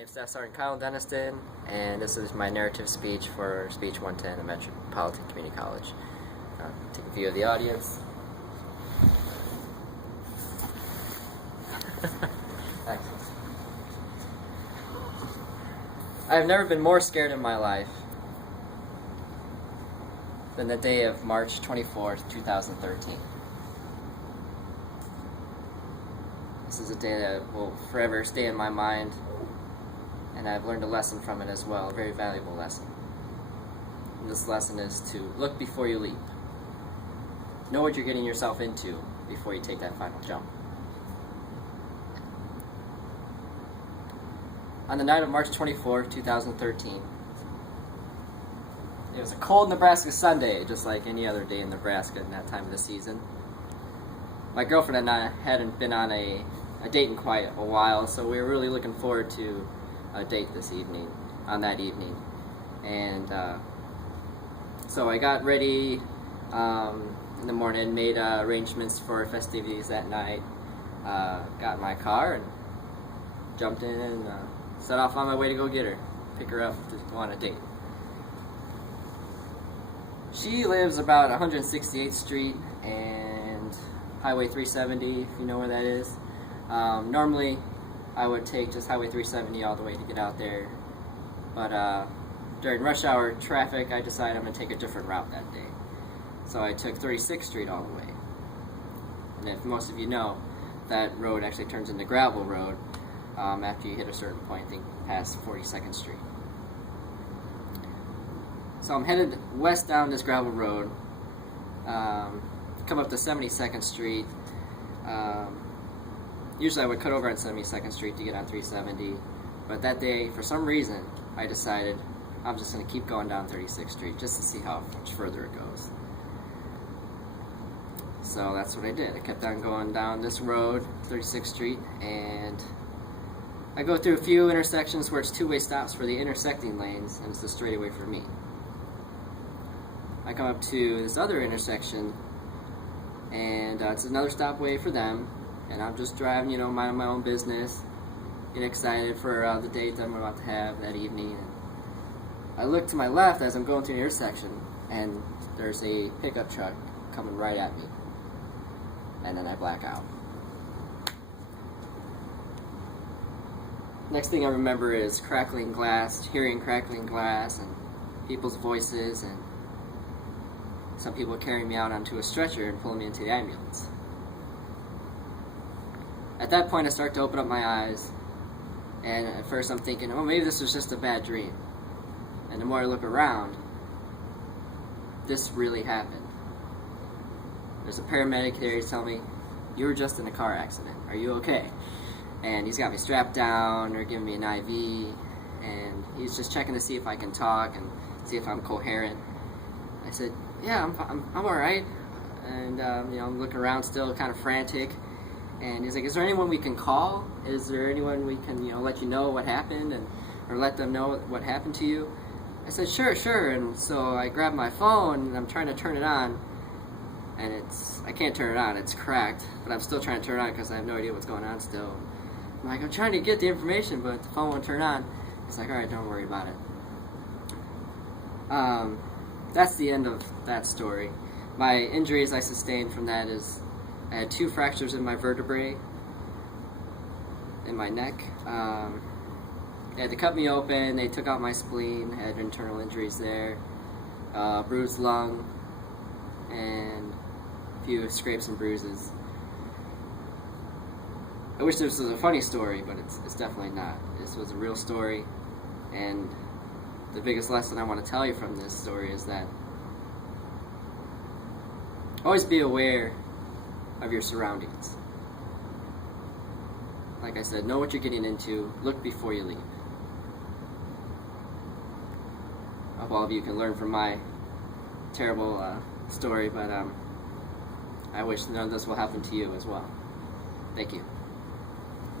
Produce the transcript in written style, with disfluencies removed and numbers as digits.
I'm Staff Sergeant Kyle Denniston, and this is my narrative speech for Speech 110 at Metropolitan Community College. Take a view of the audience. Excellent. I have never been more scared in my life than the day of March 24th, 2013. This is a day that will forever stay in my mind, and I've learned a lesson from it as well, a very valuable lesson. And this lesson is to look before you leap. Know what you're getting yourself into before you take that final jump. On the night of March 24, 2013, it was a cold Nebraska Sunday, just like any other day in Nebraska in that time of the season. My girlfriend and I hadn't been on a date in quite a while, so we were really looking forward to a date on that evening. And so I got ready in the morning, made arrangements for festivities that night, got in my car and jumped in and set off on my way to go get her, pick her up to go on a date. She lives about 168th Street and Highway 370, if you know where that is. Normally I would take just Highway 370 all the way to get out there, but during rush hour traffic I decided I'm going to take a different route that day. So I took 36th Street all the way. And if most of you know, that road actually turns into gravel road after you hit a certain point, I think past 42nd Street. So I'm headed west down this gravel road, come up to 72nd Street. Usually I would cut over on 72nd Street to get on 370, but that day, for some reason, I decided I'm just going to keep going down 36th Street just to see how much further it goes. So that's what I did. I kept on going down this road, 36th Street, and I go through a few intersections where it's two-way stops for the intersecting lanes, and it's a straightaway for me. I come up to this other intersection, and it's another stopway for them, and I'm just driving, minding my own business, getting excited for the date that I'm about to have that evening. And I look to my left as I'm going through the intersection, and there's a pickup truck coming right at me, and then I black out. Next thing I remember is crackling glass, hearing crackling glass, and people's voices, and some people carrying me out onto a stretcher and pulling me into the ambulance. At that point I start to open up my eyes, and at first I'm thinking, oh, maybe this was just a bad dream. And the more I look around, this really happened. There's a paramedic there, he's telling me, you were just in a car accident, are you okay? And he's got me strapped down, or giving me an IV, and he's just checking to see if I can talk and see if I'm coherent. I said, yeah, I'm all right. And I'm looking around still kind of frantic. And he's like, is there anyone we can call? Is there anyone we can, let you know what happened, or let them know what happened to you? I said, sure. And so I grabbed my phone and I'm trying to turn it on, and I can't turn it on, it's cracked, but I'm still trying to turn it on because I have no idea what's going on still. I'm trying to get the information, but the phone won't turn on. It's like, alright, don't worry about it. That's the end of that story. My injuries I sustained from that is I had 2 fractures in my vertebrae in my neck. They had to cut me open, they took out my spleen, I had internal injuries there, bruised lung, and a few scrapes and bruises. I wish this was a funny story, but it's definitely not. This was a real story, and the biggest lesson I want to tell you from this story is that always be aware of your surroundings. Like I said, know what you're getting into, look before you leap. I hope all of you can learn from my terrible story, but I wish none of this will happen to you as well. Thank you.